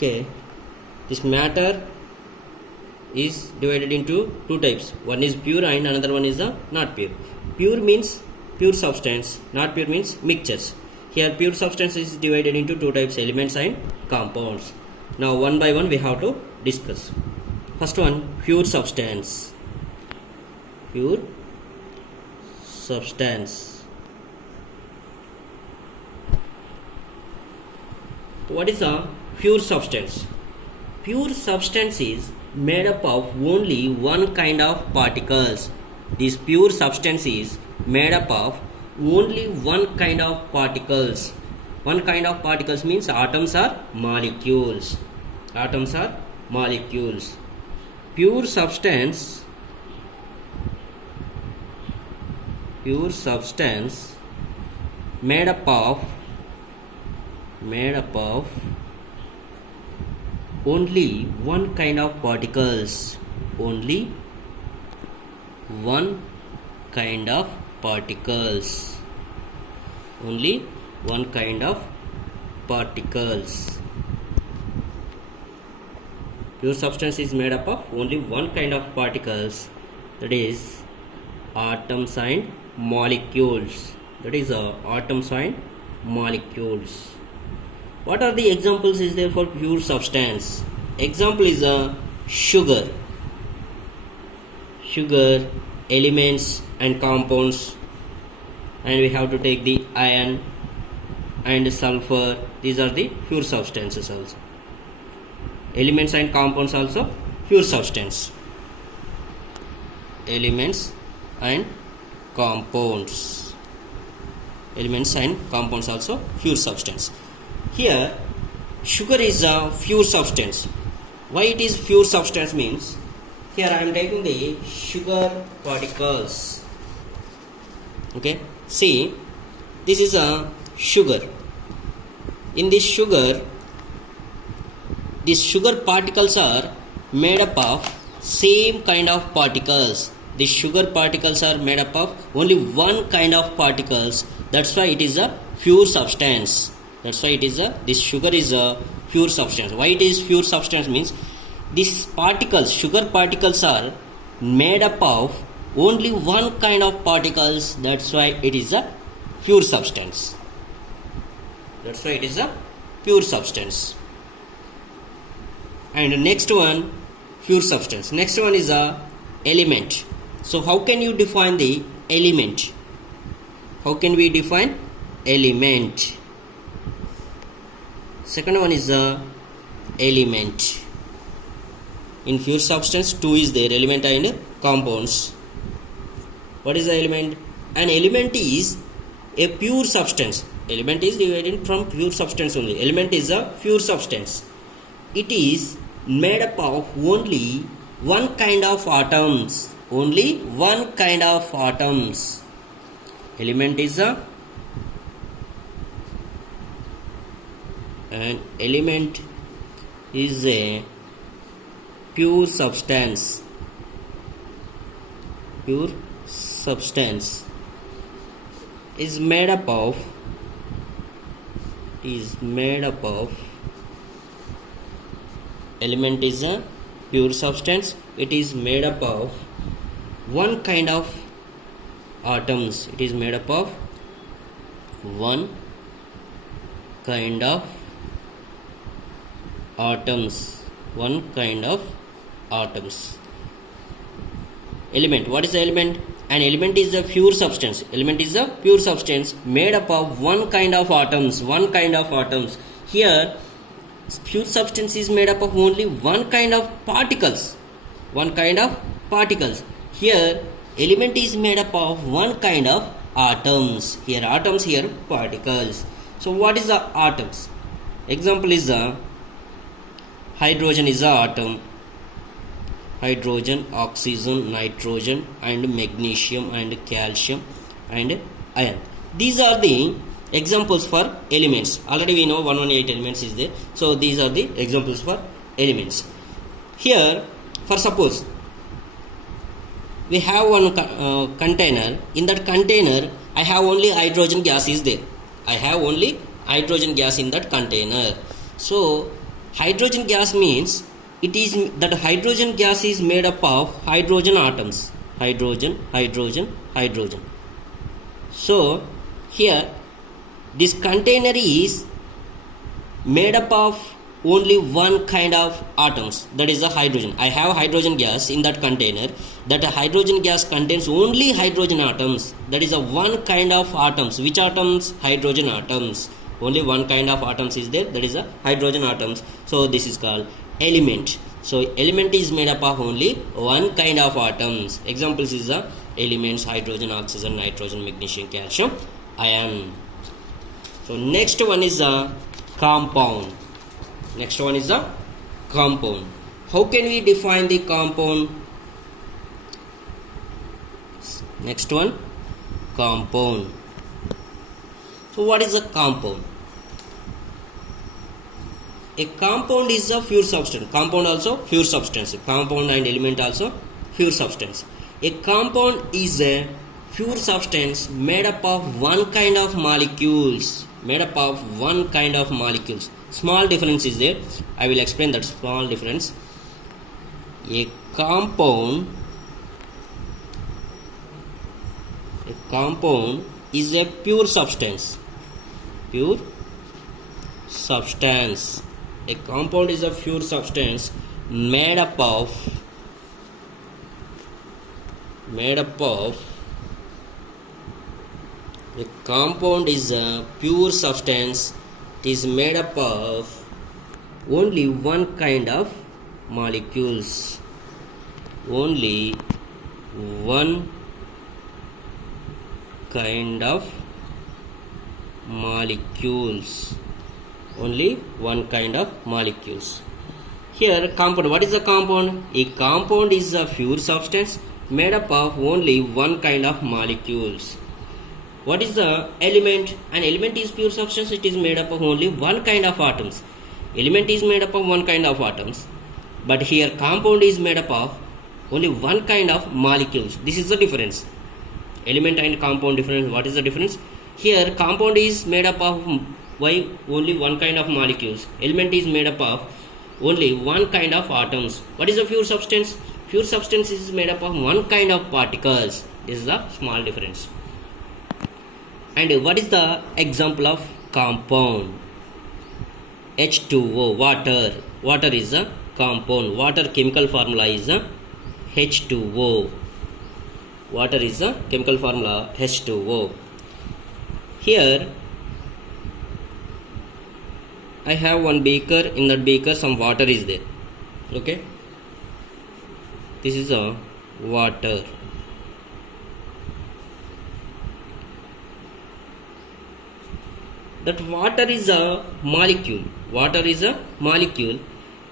Okay, this matter is divided into two types. One is pure and another one is not pure. Pure means pure substance, not pure means mixtures. Here pure substance is divided into two types, elements and compounds. Now one by one we have to discuss. First one, pure substance. Pure substance. What is a pure substance? Pure substance is made up of only one kind of particles. This pure substance is made up of only one kind of particles. One kind of particles means atoms or molecules. Atoms or molecules. Pure substance made up of only one kind of particles. Only one kind of particles. Only one kind of particles. Pure substance is made up of only one kind of particles, that is atoms and molecules. Atoms and molecules. What are the examples is there for pure substance? Example is sugar. Sugar, elements and compounds, and we have to take the iron and sulfur. These are the pure substances also. Elements and compounds also pure substance. Elements and compounds. Elements and compounds also pure substance. Here sugar is a pure substance. Why it is pure substance means, here I am taking the sugar particles. Okay, see, this is a sugar. In this sugar, these sugar particles are made up of same kind of particles. These sugar particles are made up of only one kind of particles. That's why it is a pure substance. That's why this sugar is a pure substance. Why it is pure substance means, these particles, sugar particles, are made up of only one kind of particles. That's why it is a pure substance. That's why it is a pure substance. And next one, pure substance. Next one is a element. So how can you define the element? How can we define element? Second one is a element. In pure substance, two is there, element and compounds. What is the element? An element is a pure substance. Element is divided from pure substance only. Element is a pure substance. It is made up of only one kind of atoms. Only one kind of atoms. Element is a an element is a pure substance. Pure substance is made up of element is a pure substance. It is made up of one kind of atoms. It is made up of one kind of atoms. One kind of atoms. Element. What is the element? An element is a pure substance. Element is a pure substance made up of one kind of atoms. One kind of atoms. Here, pure substance is made up of only one kind of particles. One kind of particles. Here, element is made up of one kind of atoms. Here atoms, here particles. So what is the atoms? Example is the hydrogen is a atom. Hydrogen, oxygen, nitrogen, and magnesium, and calcium, and iron. These are the examples for elements. Already we know 118 elements is there. So these are the examples for elements. Here, for suppose we have one container. In that container, I have only hydrogen gas is there. I have only hydrogen gas in that container. So Hydrogen gas means it is that hydrogen gas is made up of hydrogen atoms. Hydrogen, hydrogen, hydrogen. So here this container is made up of only one kind of atoms, that is the hydrogen. I have hydrogen gas in that container. That hydrogen gas contains only hydrogen atoms, that is a one kind of atoms. Which atoms? Hydrogen atoms. Only one kind of atoms is there, that is a hydrogen atoms. So this is called element. So element is made up of only one kind of atoms. Examples is the elements hydrogen, oxygen, nitrogen, magnesium, calcium, iron. So next one is a compound. Next one is the compound. How can we define the compound? Next one, compound. So what is a compound? A compound is a pure substance. Compound also pure substance. Compound and element also pure substance. A compound is a pure substance made up of one kind of molecules. Made up of one kind of molecules. Small difference is there. I will explain that small difference. A compound is a pure substance. Pure substance. A compound is a pure substance made up of a compound is a pure substance. It is made up of only one kind of molecules. Only one kind of molecules. Only one kind of molecules. Here compound. What is a compound? A compound is a pure substance made up of only one kind of molecules. What is the element? An element is pure substance. It is made up of only one kind of atoms. Element is made up of one kind of atoms, but here compound is made up of only one kind of molecules. This is the difference. Element and compound difference. What is the difference? Here compound is made up of only one kind of molecules. Element is made up of only one kind of atoms. What is a pure substance? Pure substance is made up of one kind of particles. This is the small difference. And what is the example of compound? H2O, water. Water is a compound. Water chemical formula is a H2O. Water is a chemical formula H2O. Here I have one beaker. In that beaker some water is there. Okay. This is a water. That water is a molecule. Water is a molecule.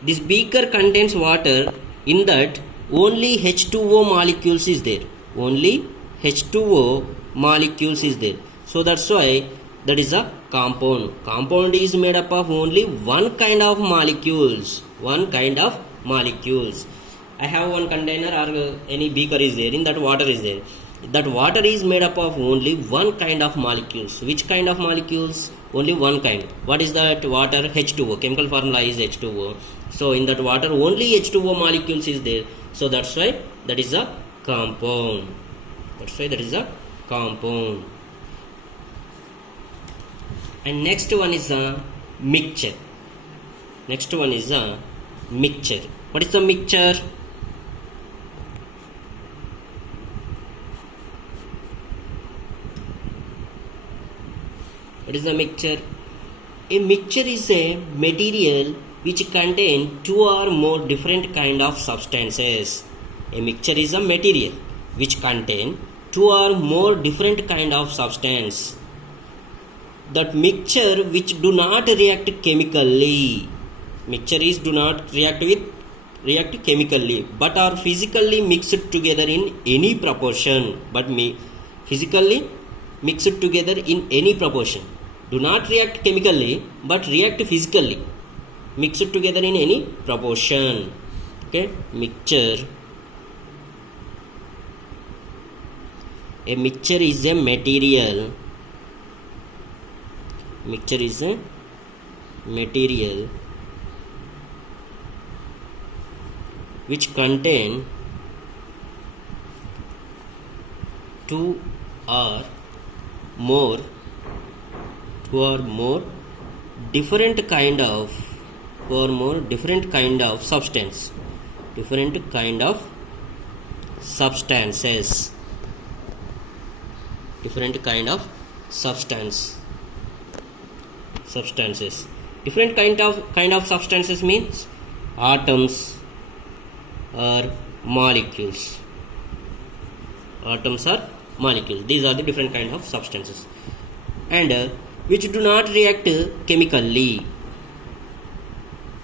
This beaker contains water. In that only H2O molecules is there. Only H2O molecules is there. So that's why that is a compound. Compound is made up of only one kind of molecules. One kind of molecules. I have one container or any beaker is there. In that water is there. That water is made up of only one kind of molecules. Which kind of molecules? Only one kind. What is that water? H2O. Chemical formula is H2O. So in that water only H2O molecules is there. So that's why that is a compound. That's why that is a compound. And next one is a mixture. Next one is a mixture. What is the mixture? What is a mixture? A mixture is a material which contains two or more different kind of substances. A mixture is a material which contains two or more different kind of substance. That mixture which do not react chemically. Mixture is do not react chemically, but are physically mixed together in any proportion. Physically mixed together in any proportion. Do not react chemically, but react physically. Mixed together in any proportion. Okay, mixture. A mixture is a material. Mixture is a material which contain two or more different kind of substances, different kind of substances. Different kind of substances. Different kind of substances means atoms or molecules. Atoms or molecules. These are the different kind of substances, and which do not react chemically.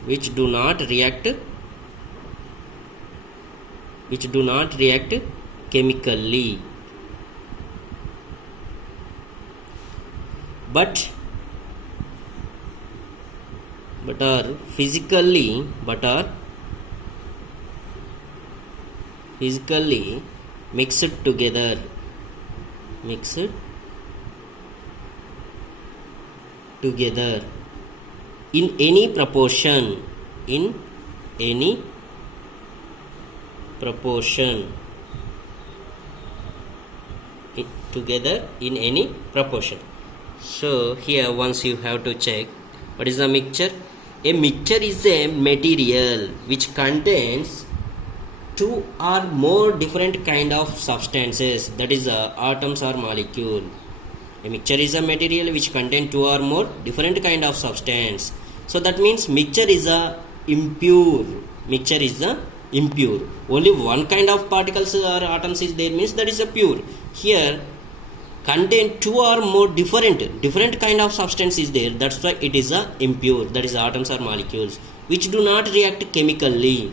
Which do not react chemically, but are physically mixed together in any proportion together in any proportion. So here once you have to check what is a mixture. A mixture is a material which contains two or more different kind of substances, that is atoms or molecule. A mixture is a material which contains two or more different kind of substance. So that means mixture is a impure. Only one kind of particles or atoms is there means that is a pure. Here contain two or more different kind of substance is there, that's why it is a impure, that is atoms or molecules which do not react chemically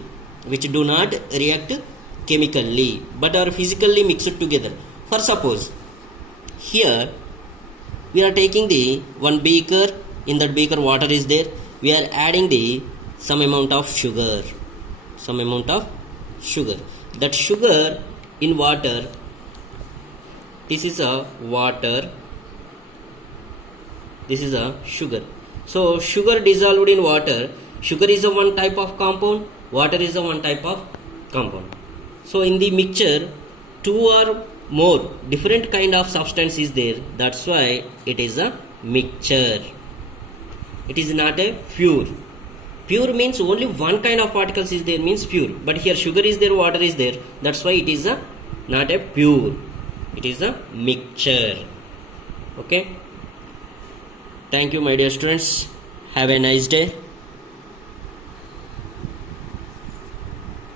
but are physically mixed together. For suppose here we are taking the one beaker, in that beaker water is there, we are adding the some amount of sugar. That sugar in water, this is a water, this is a sugar. So sugar dissolved in water, sugar is a one type of compound, water is a one type of compound. So in the mixture two or more different kind of substance is there, that's why it is a mixture. It is not a pure. Pure means only one kind of particles is there means pure, but here sugar is there, water is there, that's why it is a not a pure, it is a mixture. Okay, thank you my dear students, have a nice day.